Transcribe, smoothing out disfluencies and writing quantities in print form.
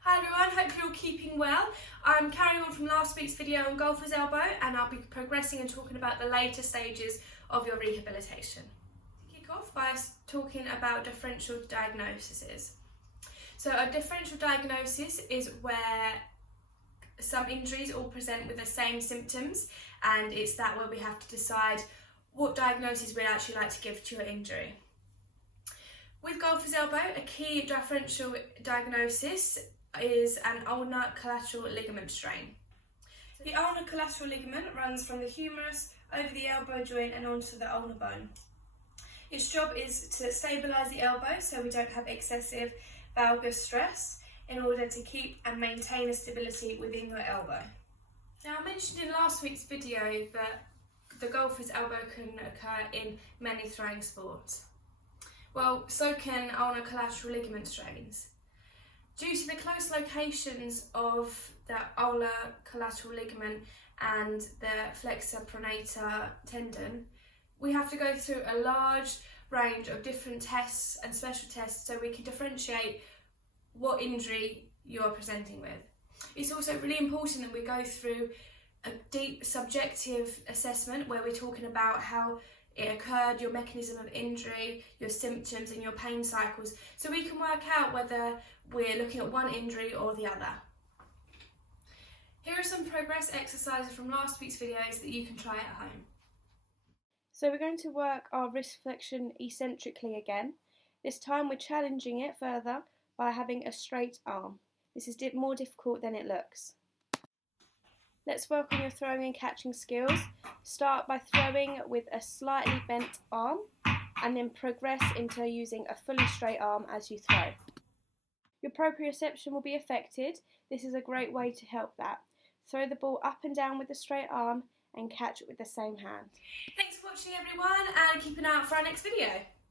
Hi everyone, hope you're all keeping well. I'm carrying on from last week's video on golfer's elbow, and I'll be progressing and talking about the later stages of your rehabilitation. To kick off by talking about differential diagnoses. So a differential diagnosis is where some injuries all present with the same symptoms, and it's that where we have to decide what diagnosis we'd actually like to give to your injury. With golfer's elbow, a key differential diagnosis is an ulnar collateral ligament strain. The ulnar collateral ligament runs from the humerus over the elbow joint and onto the ulnar bone. Its job is to stabilise the elbow so we don't have excessive valgus stress in order to keep and maintain a stability within your elbow. Now, I mentioned in last week's video that the golfer's elbow can occur in many throwing sports. Well, so can ulnar collateral ligament strains. Due to the close locations of the ulnar collateral ligament and the flexor pronator tendon, we have to go through a large range of different tests and special tests so we can differentiate what injury you are presenting with. It's also really important that we go through a deep subjective assessment where we're talking about how it occurred, your mechanism of injury, your symptoms and your pain cycles, so we can work out whether we're looking at one injury or the other. Here are some progress exercises from last week's videos that you can try at home. So we're going to work our wrist flexion eccentrically again. This time we're challenging it further by having a straight arm. This is more difficult than it looks. Let's work on your throwing and catching skills. Start by throwing with a slightly bent arm and then progress into using a fully straight arm as you throw. Your proprioception will be affected. This is a great way to help that. Throw the ball up and down with the straight arm and catch it with the same hand. Thanks for watching everyone, and keep an eye out for our next video.